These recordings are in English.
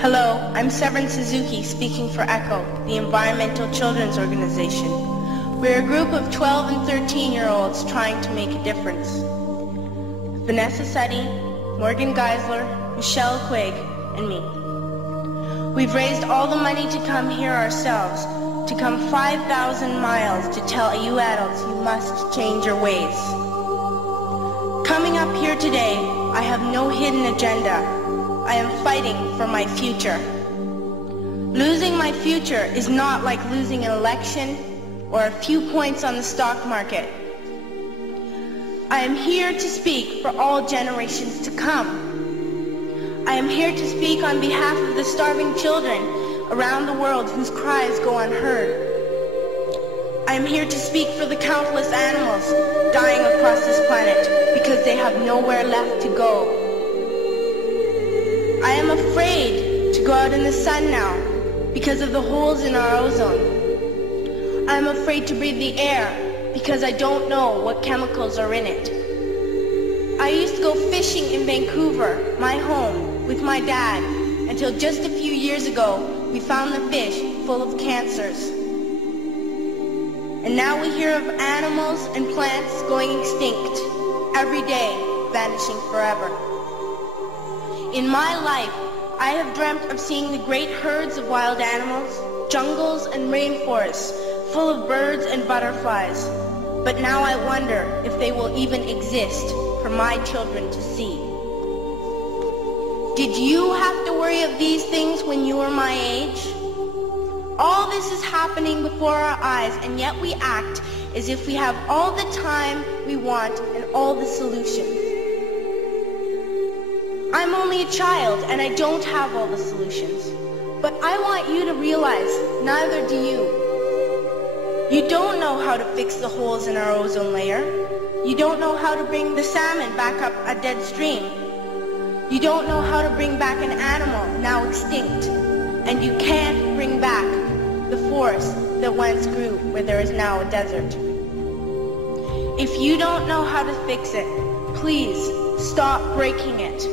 Hello, I'm Severn Suzukii speaking for ECHO, the Environmental Children's Organization. We're a group of 12 and 13-year-olds trying to make a difference. Vanessa Seti, Morgan Geisler, Michelle Quigg, and me. We've raised all the money to come here ourselves, to come 5,000 miles to tell you adults you must change your ways. Coming up here today, I have no hidden agenda. I am fighting for my future. Losing my future is not like losing an election or a few points on the stock market. I am here to speak for all generations to come. I am here to speak on behalf of the starving children around the world whose cries go unheard. I am here to speak for the countless animals dying across this planet because they have nowhere left to go. I am afraid to go out in the sun now because of the holes in our ozone. I am afraid to breathe the air because I don't know what chemicals are in it. I used to go fishing in Vancouver, my home, with my dad, until just a few years ago we found the fish full of cancers. And now we hear of animals and plants going extinct, every day vanishing forever. In my life, I have dreamt of seeing the great herds of wild animals, jungles and rainforests full of birds and butterflies. But now I wonder if they will even exist for my children to see. Did you have to worry of these things when you were my age? All this is happening before our eyes, and yet we act as if we have all the time we want and all the solutions. I'm only a child and I don't have all the solutions. But I want you to realize, neither do you. You don't know how to fix the holes in our ozone layer. You don't know how to bring the salmon back up a dead stream. You don't know how to bring back an animal now extinct. And you can't bring back the forest that once grew where there is now a desert. If you don't know how to fix it, please stop breaking it.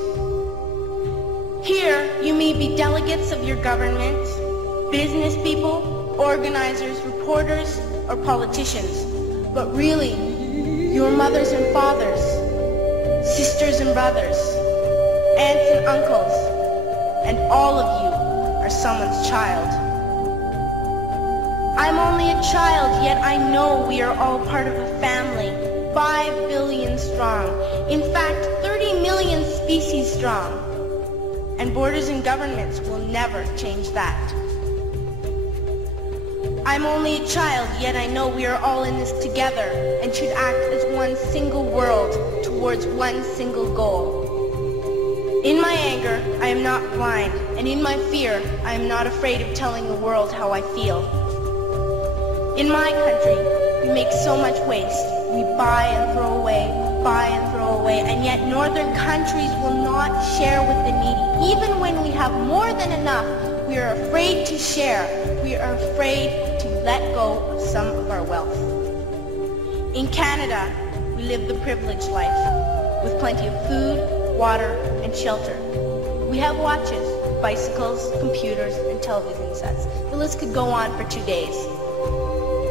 Here, you may be delegates of your government, business people, organizers, reporters, or politicians, but really, your mothers and fathers, sisters and brothers, aunts and uncles, and all of you are someone's child. I'm only a child, yet I know we are all part of a family, 5 billion strong, in fact, 30 million species strong. And borders and governments will never change that. I'm only a child, yet I know we are all in this together and should act as one single world towards one single goal. In my anger, I am not blind, and in my fear, I am not afraid of telling the world how I feel. In my country, we make so much waste. We buy and throw away, and yet northern countries will not share with the needy. Even when we have more than enough, we are afraid to share. We are afraid to let go of some of our wealth. In Canada, we live the privileged life, with plenty of food, water, and shelter. We have watches, bicycles, computers, and television sets. The list could go on for 2 days.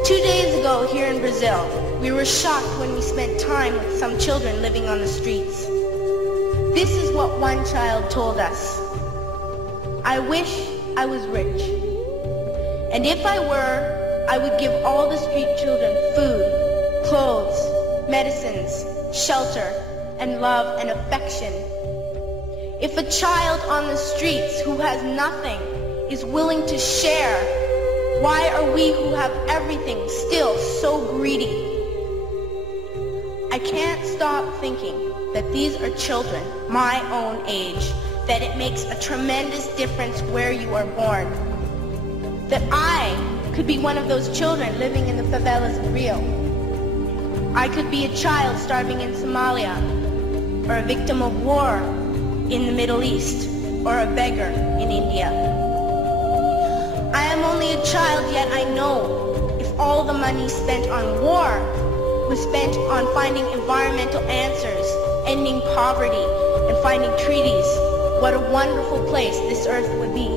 2 days ago, here in Brazil, we were shocked when we spent time with some children living on the streets. This is what one child told us. I wish I was rich. And if I were, I would give all the street children food, clothes, medicines, shelter, and love and affection. If a child on the streets who has nothing is willing to share, why are we who have everything still so greedy? I can't stop thinking that these are children my own age, that it makes a tremendous difference where you are born. That I could be one of those children living in the favelas of Rio. I could be a child starving in Somalia, or a victim of war in the Middle East, or a beggar in India. I am only a child, yet I know if all the money spent on war was spent on finding environmental answers, ending poverty, and finding treaties, what a wonderful place this earth would be.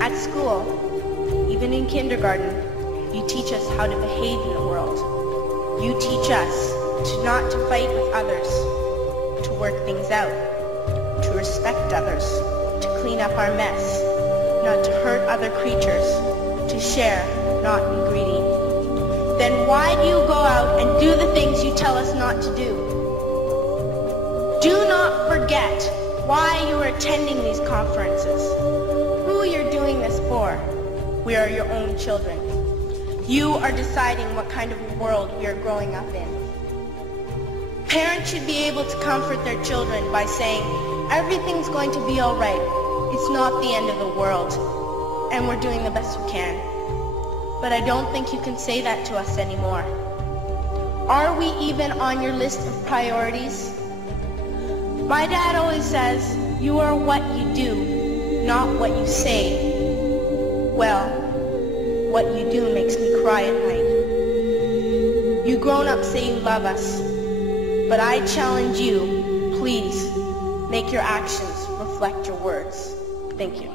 At school, even in kindergarten, you teach us how to behave in the world. You teach us not to fight with others, to work things out, to respect others, to clean up our mess, not to hurt other creatures, to share, not be greedy. Then why do you go out and do the things you tell us not to do? Do not forget why you are attending these conferences, who you're doing this for. We are your own children. You are deciding what kind of world we are growing up in. Parents should be able to comfort their children by saying, everything's going to be all right. It's not the end of the world, and we're doing the best we can. But I don't think you can say that to us anymore. Are we even on your list of priorities? My dad always says, you are what you do, not what you say. Well, what you do makes me cry at night. You grown-ups say you love us, but I challenge you, please, make your actions reflect your words. Thank you.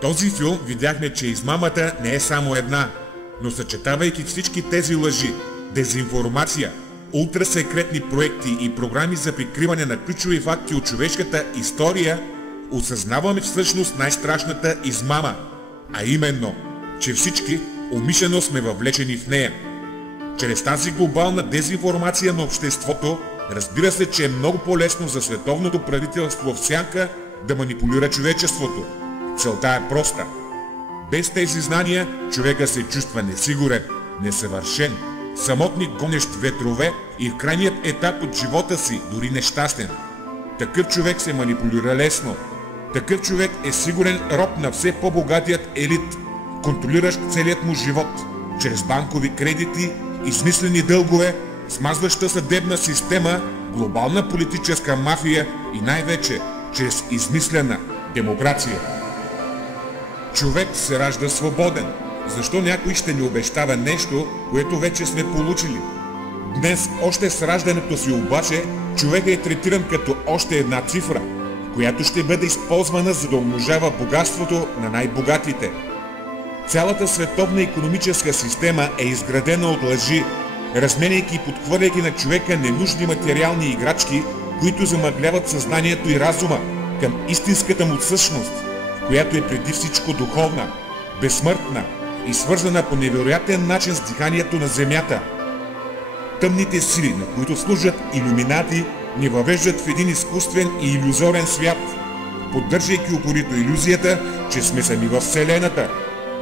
Този филм видяхме, че измамата не е само една, но съчетавайки всички тези лъжи, дезинформация, ултрасекретни проекти и програми за прикриване на ключови факти от човешката история, осъзнаваме всъщност най-страшната измама, а именно, че всички умишлено сме въвлечени в нея. Чрез тази глобална дезинформация на обществото, разбира се, че е много по-лесно за световното правителство в сянка да манипулира човечеството. Целта е проста. Без тези знания човека се чувства несигурен, несъвършен, самотник гонещ ветрове и в крайният етап от живота си дори нещастен. Такъв човек се манипулира лесно. Такъв човек е сигурен роб на все по-богатият елит, контролиращ целият му живот, чрез банкови кредити, измислени дългове, смазваща съдебна система, глобална политическа мафия и най-вече чрез измислена демокрация. Човек се ражда свободен. Защо някой ще ни обещава нещо, което вече сме получили? Днес, още с раждането си обаче, човек е третиран като още една цифра, която ще бъде използвана за да умножава богатството на най-богатите. Цялата световна икономическа система е изградена от лъжи, разменяйки и подхвърляйки на човека ненужни материални играчки, които замъгляват съзнанието и разума към истинската му същност, която е преди всичко духовна, безсмъртна и свързана по невероятен начин с диханието на земята. Тъмните сили, на които служат илюминати, ни въвеждат в един изкуствен и илюзорен свят, поддържайки упорито илюзията, че сме сами във Вселената,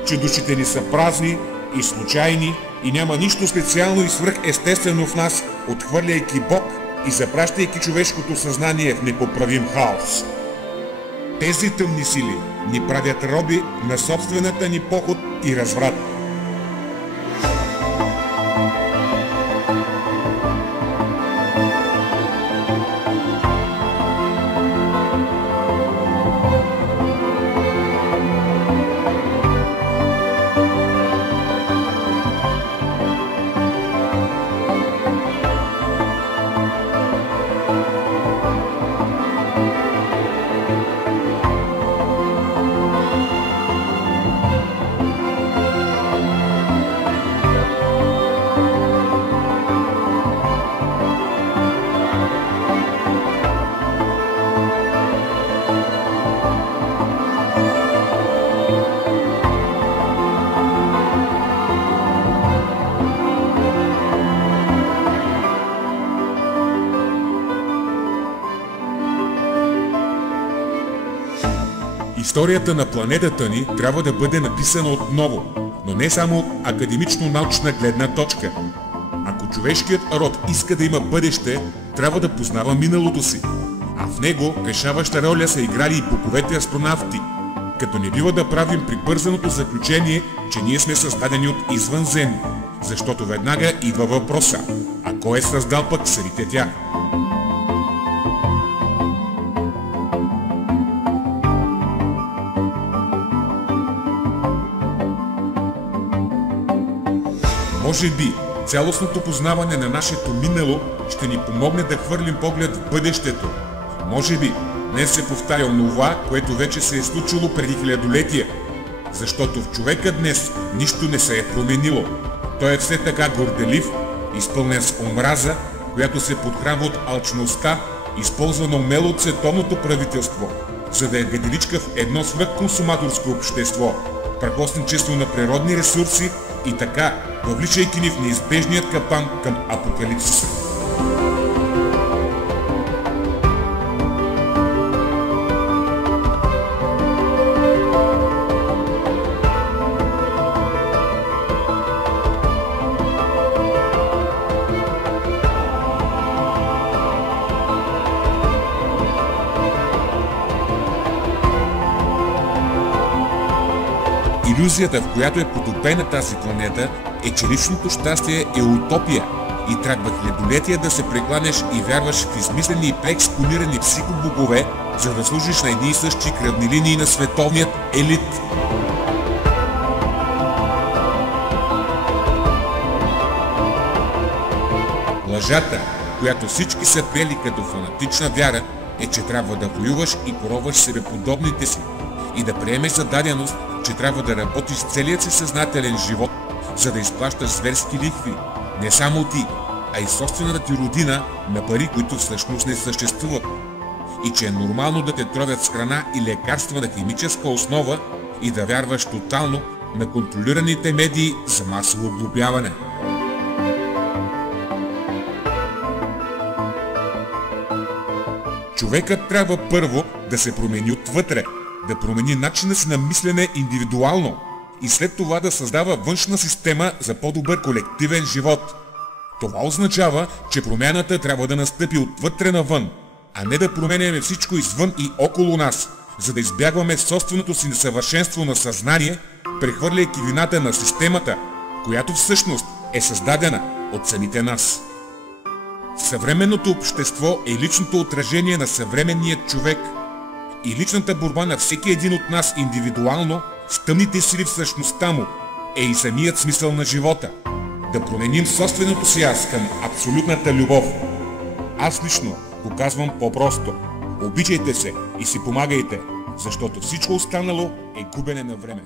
че душите ни са празни и случайни и няма нищо специално и свръхестествено в нас, отхвърляйки Бог и запращайки човешкото съзнание в непоправим хаос. Тези тъмни сили ни правят роби на собствената ни поход и разврат. Историята на планетата ни трябва да бъде написана отново, но не само от академично-научна гледна точка. Ако човешкият род иска да има бъдеще, трябва да познава миналото си, а в него решаваща роля са играли и боговете астронавти, като не бива да правим прибързаното заключение, че ние сме създадени от извънземни, защото веднага идва въпроса: а кой е създал пък самите тях? Може би цялостното познаване на нашето минало ще ни помогне да хвърлим поглед в бъдещето. Може би днес се повтаря онова, което вече се е случило преди хилядолетия, защото в човека днес нищо не се е променило. Той е все така горделив, изпълнен с омраза, която се подхранва от алчността, използвана умело от световното правителство, за да е гаделичка в едно свръхконсуматорско общество, прахосничество на природни ресурси и така, въвличайки ни в неизбежният капан към апокалипсиса. Илюзията, в която е потопена тази планета, е, че личното щастие е утопия и трябва хилядолетия да се прекланяш и вярваш в измислени и преекспонирани психобогове, за да служиш на едни и същи кръвни линии на световният елит. Лъжата, която всички са приели като фанатична вяра, е, че трябва да воюваш и поробваш себеподобните си и да приемеш за даденост, че трябва да работиш целият си съзнателен живот, за да изплащаш зверски лихви, не само ти, а и собствената ти родина на пари, които всъщност не съществуват. И че е нормално да те тровят с храна и лекарства на химическа основа и да вярваш тотално на контролираните медии за масово глобяване. Човекът трябва първо да се промени отвътре, да промени начина си на мислене индивидуално и след това да създава външна система за по-добър колективен живот. Това означава, че промяната трябва да настъпи отвътре навън, а не да променяме всичко извън и около нас, за да избягваме собственото си несъвършенство на съзнание, прехвърляйки вината на системата, която всъщност е създадена от самите нас. Съвременното общество е личното отражение на съвременния човек и личната борба на всеки един от нас индивидуално с тъмните сили в същността му е и самият смисъл на живота. Да променим собственото си аз към абсолютната любов. Аз лично го казвам по-просто. Обичайте се и си помагайте, защото всичко останало е губене на време.